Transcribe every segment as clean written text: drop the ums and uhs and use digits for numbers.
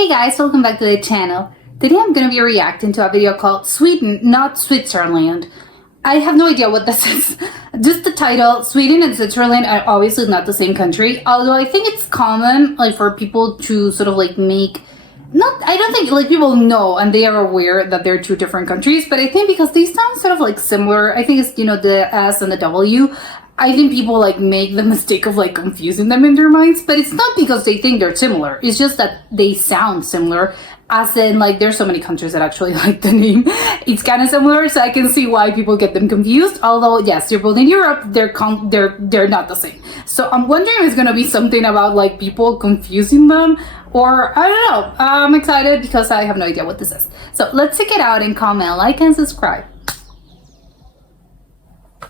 Hey guys, welcome back to the channel. Today I'm going to be reacting to a video called Sweden, Not Switzerland. I have no idea what this is. Just the title. Sweden and Switzerland are obviously not the same country, although I think it's common for people to sort of make, I don't think people know and they are aware that they're two different countries, but I think because they sound sort of similar, I think it's, the S and the W, I think people make the mistake of confusing them in their minds, but it's not because they think they're similar. It's just that they sound similar, as in there's so many countries that actually like the name. It's kind of similar, so I can see why people get them confused. Although yes, they're both in Europe, they're not the same. So I'm wondering if it's gonna be something about people confusing them, or I don't know. I'm excited because I have no idea what this is. So let's check it out and comment, like, and subscribe.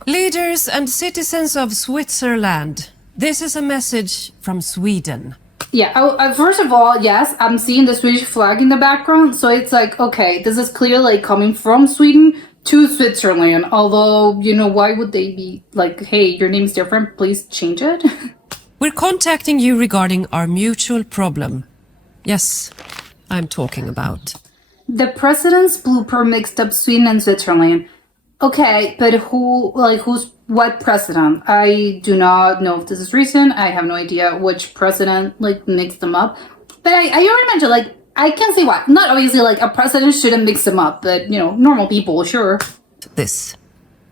Leaders and citizens of Switzerland, this is a message from Sweden. Yeah, first of all, yes, I'm seeing the Swedish flag in the background, so it's okay, this is clearly coming from Sweden to Switzerland, although, why would they be hey, your name's different, please change it? We're contacting you regarding our mutual problem. Yes, I'm talking about. The president's blooper mixed up Sweden and Switzerland. Okay, but what president? I do not know if this is recent. I have no idea which president mixed them up. But I already mentioned I can see why. Not obviously a president shouldn't mix them up, but normal people, sure. This.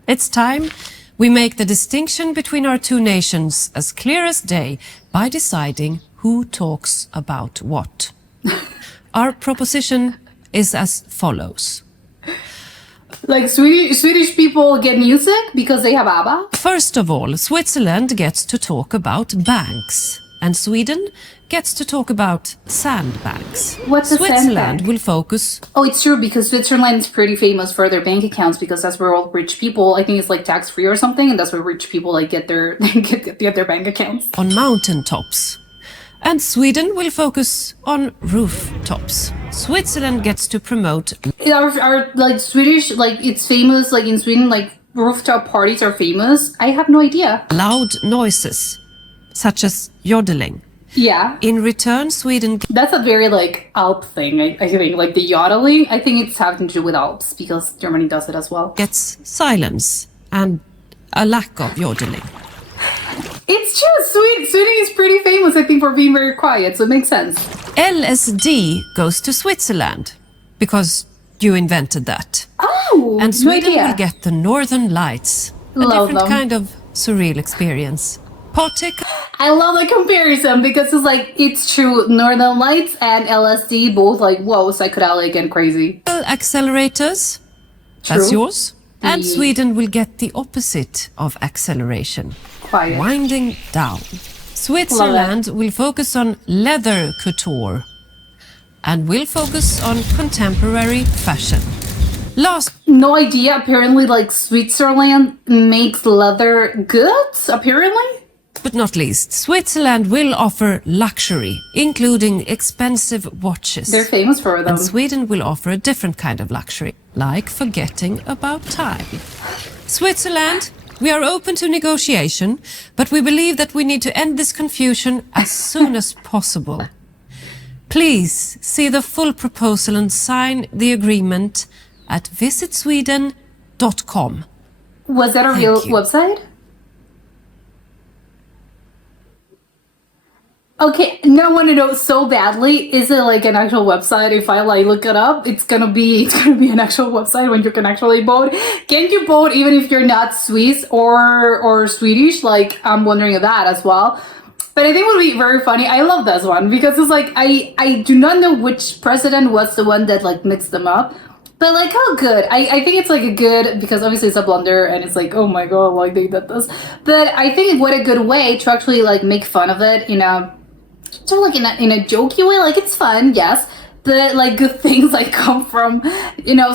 It's time we make the distinction between our two nations as clear as day by deciding who talks about what. Our proposition is as follows. Swedish people get music because they have ABBA? First of all, Switzerland gets to talk about banks, and Sweden gets to talk about sandbanks. What's a Switzerland sandbank? will focus... Oh, it's true, because Switzerland is pretty famous for their bank accounts, because that's where all rich people, I think it's tax-free or something, and that's where rich people get their get their bank accounts. On mountaintops. And Sweden will focus on rooftops. Switzerland gets to promote... Are Swedish, it's famous, in Sweden, rooftop parties are famous? I have no idea. loud noises, such as yodeling. Yeah. In return, Sweden... That's a very, Alp thing, I think. The yodeling, I think it's having to do with Alps, because Germany does it as well. gets silence and a lack of yodeling. It's true, Sweden is pretty famous, I think, for being very quiet, so it makes sense. LSD goes to Switzerland, because you invented that. Oh, And Sweden no idea. will get the Northern Lights, a Love different them. kind of surreal experience. Particle I love the comparison because it's true. Northern Lights and LSD both whoa, psychedelic and crazy. accelerators, True. that's yours. And The- Sweden will get the opposite of acceleration, Quiet. winding down. Switzerland will focus on leather couture and will focus on contemporary fashion. Last No idea. Apparently, Switzerland makes leather goods. Apparently. but not least, Switzerland will offer luxury, including expensive watches. They're famous for them. And Sweden will offer a different kind of luxury, like forgetting about time. Switzerland, we are open to negotiation, but we believe that we need to end this confusion as soon as possible. Please see the full proposal and sign the agreement at visitsweden.com. Was that a Thank real you. website? Okay, now I want to know so badly. Is it an actual website? If I look it up, it's gonna be an actual website when you can actually vote. Can you vote even if you're not Swiss or Swedish? I'm wondering that as well. But I think it would be very funny. I love this one because it's I do not know which president was the one that mixed them up. But how good. I think it's a good, because obviously it's a blunder and it's oh my god, they did this. But I think what a good way to actually make fun of it, sort of in a jokey way. It's fun, yes, but good things come from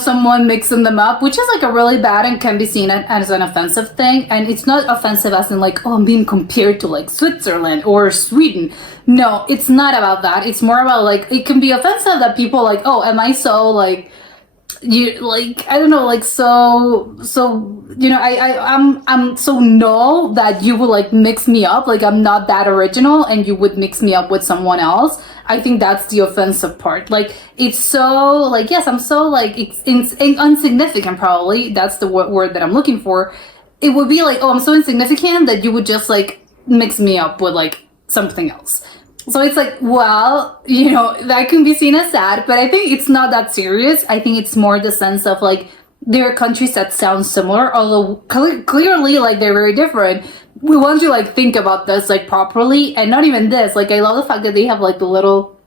someone mixing them up, which is a really bad and can be seen as an offensive thing. And it's not offensive as in oh, I'm being compared to Switzerland or Sweden. No, it's not about that. It's more about it can be offensive that people oh, am I so you like, I don't know, like, so you know, I'm so no that you would like mix me up, like I'm not that original and you would mix me up with someone else. I think that's the offensive part. Like, it's so like, yes, I'm so like insignificant, probably that's the word that I'm looking for. It would be like, oh, I'm so insignificant that you would just like mix me up with like something else. So it's like, well, you know, that can be seen as sad, but I think it's not that serious. I think it's more the sense of like, there are countries that sound similar, although clearly like they're very different. We want to like think about this like properly, and not even this. Like, I love the fact that they have like the little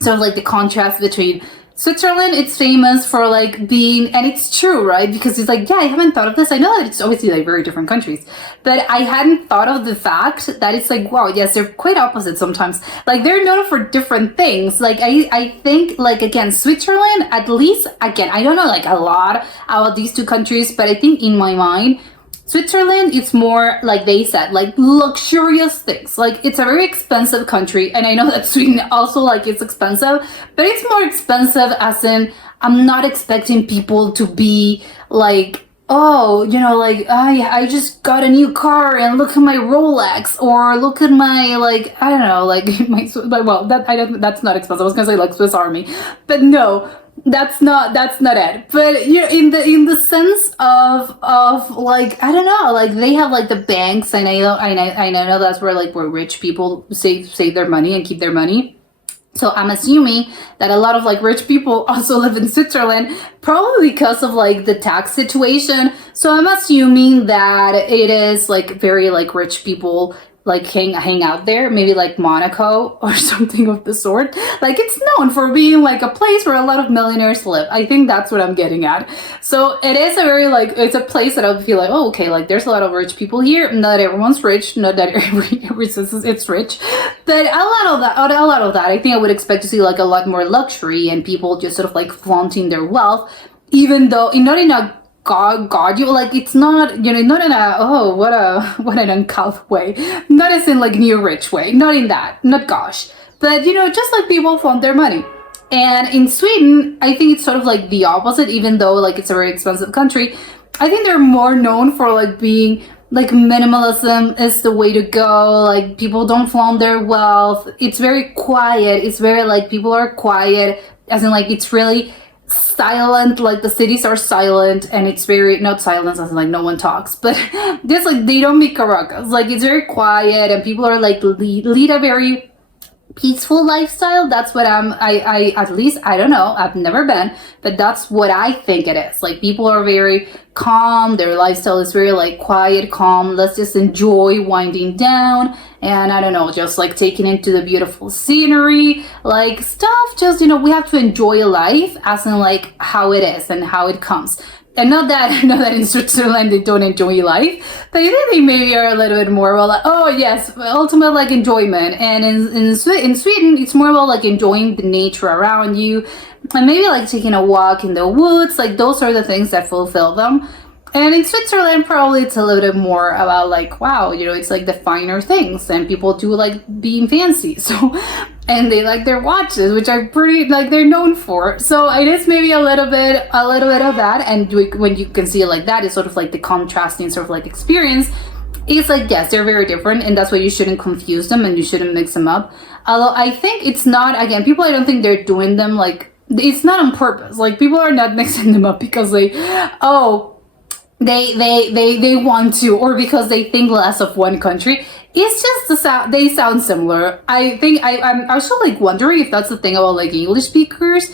sort of like the contrast between Switzerland. It's famous for like being, and it's true, right? Because it's like, yeah, I haven't thought of this. I know that it's obviously like very different countries, but I hadn't thought of the fact that it's like, wow, yes, they're quite opposite sometimes. Like, they're known for different things. Like, I think like, again, Switzerland, at least, again, I don't know like a lot about these two countries, but I think in my mind, Switzerland, it's more like they said, like luxurious things. Like, it's a very expensive country, and I know that Sweden also like it's expensive, but it's more expensive as in, I'm not expecting people to be like, oh, you know, like I just got a new car and look at my Rolex, or look at my like, I don't know, like my, well, that I don't, that's not expensive. I was gonna say like Swiss Army, but no, that's not it. But you know, in the sense of like, I don't know, like they have like the banks, and I know that's where rich people save their money and keep their money. So I'm assuming that a lot of like rich people also live in Switzerland, probably because of like the tax situation. So I'm assuming that it is like very like rich people like hang out there, maybe like Monaco or something of the sort. Like, it's known for being like a place where a lot of millionaires live. I think that's what I'm getting at. So it is a very like, it's a place that I'll feel like, oh, okay, like there's a lot of rich people here. Not everyone's rich, not that every citizen it's rich, but a lot of that. I think I would expect to see like a lot more luxury and people just sort of like flaunting their wealth, even though not in a God, you like, it's not, you know, not in a, oh, what an uncouth way, not as in like new rich way, not in that, not gosh, but you know, just like people flaunt their money. And in Sweden, I think it's sort of like the opposite, even though like it's a very expensive country. I think they're more known for like being like, minimalism is the way to go. Like, people don't flaunt their wealth. It's very quiet. It's very like, people are quiet, as in like, it's really silent. Like, the cities are silent, and it's very, not silence as in like no one talks, but just like they don't make caracas. Like, it's very quiet, and people are like lead a very peaceful lifestyle. That's what I at least, I don't know, I've never been, but that's what I think it is. Like, people are very calm, their lifestyle is very like quiet, calm, let's just enjoy winding down, and I don't know, just like taking into the beautiful scenery, like stuff, just, you know, we have to enjoy life as in like how it is and how it comes. And not that in Switzerland they don't enjoy life, but I think they maybe are a little bit more about like, oh yes, ultimate like enjoyment. And in Sweden, it's more about like enjoying the nature around you, and maybe like taking a walk in the woods. Like, those are the things that fulfill them. And in Switzerland, probably it's a little bit more about like, wow, you know, it's like the finer things, and people do like being fancy. So, and they like their watches, which are pretty, like, they're known for. So it is maybe a little bit of that. And when you can see it like that, it's sort of like the contrasting sort of like experience. It's like, yes, they're very different, and that's why you shouldn't confuse them and you shouldn't mix them up. Although I think it's not, again, people, I don't think they're doing them like, it's not on purpose. Like, people are not mixing them up because they want to, or because they think less of one country. It's just the sound, they sound similar. I think I'm also like wondering if that's the thing about like English speakers,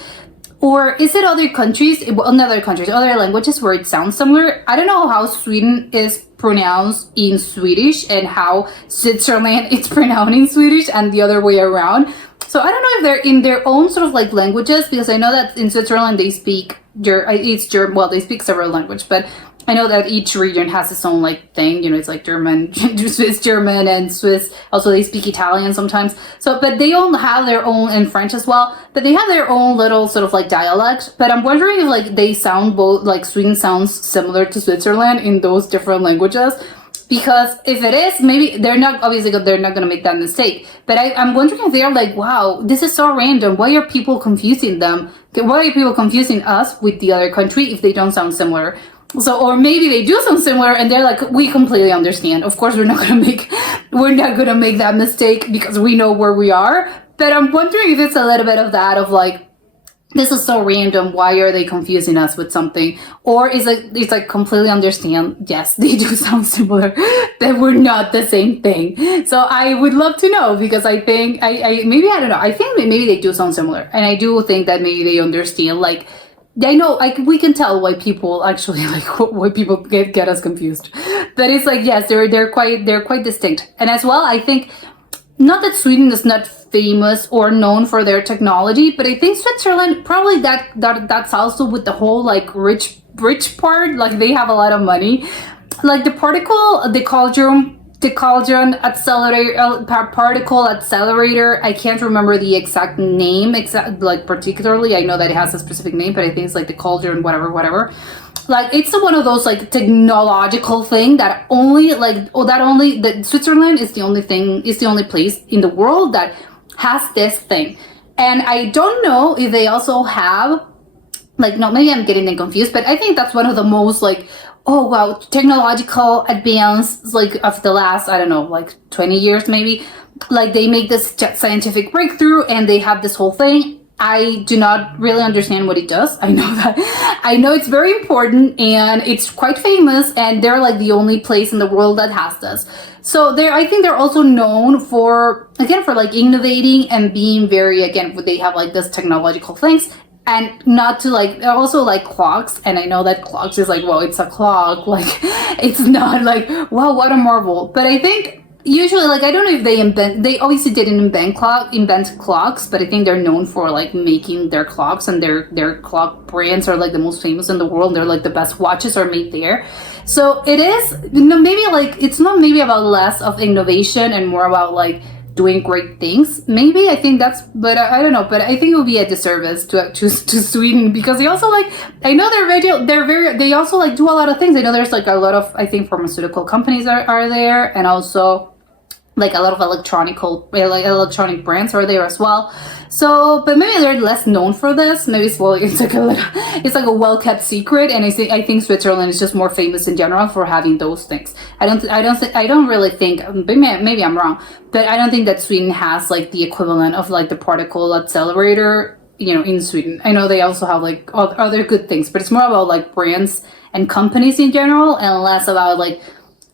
or is it other countries, other languages where it sounds similar. I don't know how Sweden is pronounced in Swedish and how Switzerland is pronounced in Swedish and the other way around. So I don't know if they're in their own sort of like languages, because I know that in Switzerland they speak well, they speak several languages, but I know that each region has its own like thing, you know, it's like German, Swiss German, and Swiss, also they speak Italian sometimes. So, but they all have their own, and French as well, but they have their own little sort of like dialect. But I'm wondering if like they sound both, like Sweden sounds similar to Switzerland in those different languages. Because if it is, maybe they're not, obviously they're not going to make that mistake. But I'm wondering if they're like, wow, this is so random. Why are people confusing them? Why are people confusing us with the other country if they don't sound similar? So, or maybe they do sound similar and they're like, we completely understand. Of course, we're not going to make that mistake because we know where we are. But I'm wondering if it's a little bit of that of like, this is so random. Why are they confusing us with something? Or is it's like completely understand? Yes, they do sound similar, but we're not the same thing. So I would love to know because I think maybe I don't know. I think maybe they do sound similar, and I do think that maybe they understand. Like they know, like we can tell why people actually like why people get us confused. But it's like yes, they're quite distinct, and as well I think. Not that Sweden is not famous or known for their technology, but I think Switzerland probably that's also with the whole like rich part. Like they have a lot of money, like the cauldron accelerator, particle accelerator. I can't remember the exact name, like particularly. I know that it has a specific name, but I think it's like the cauldron, whatever. Like it's one of those like technological thing that that Switzerland is the only place in the world that has this thing. And I don't know if they also have like, no, maybe I'm getting them confused, but I think that's one of the most like, oh wow, technological advance like of the last, I don't know, like 20 years maybe. Like they make this scientific breakthrough and they have this whole thing. I do not really understand what it does. I know that. I know it's very important and it's quite famous and they're like the only place in the world that has this. So I think they're also known for like innovating and being very, they have like this technological things and not to like, also like clocks. And I know that clocks is like, well, it's a clock. Like it's not like, wow, what a marvel. But I think usually, like, I don't know if they obviously didn't invent clocks, but I think they're known for, like, making their clocks and their clock brands are, like, the most famous in the world. They're, like, the best watches are made there. So it is, maybe, like, it's not maybe about less of innovation and more about, like, doing great things. Maybe I think that's, but I don't know, but I think it would be a disservice to Sweden because they also, like, I know they also, like, do a lot of things. I know there's, like, a lot of, I think, pharmaceutical companies are there and also like a lot of electronic brands are there as well. So, but maybe they're less known for this. Maybe it's like a well-kept secret. And I think Switzerland is just more famous in general for having those things. I don't really think, maybe I'm wrong, but I don't think that Sweden has like the equivalent of like the particle accelerator, in Sweden. I know they also have like other good things, but it's more about like brands and companies in general and less about like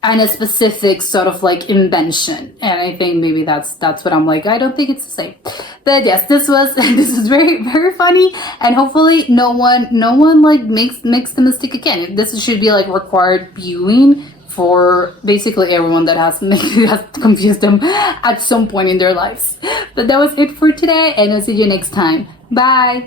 and a specific sort of like invention. And I think maybe that's what I'm like, I don't think it's the same. But yes, this was very, very funny. And hopefully no one like makes the mistake again. This should be like required viewing for basically everyone that has confused them at some point in their lives. But that was it for today and I'll see you next time. Bye.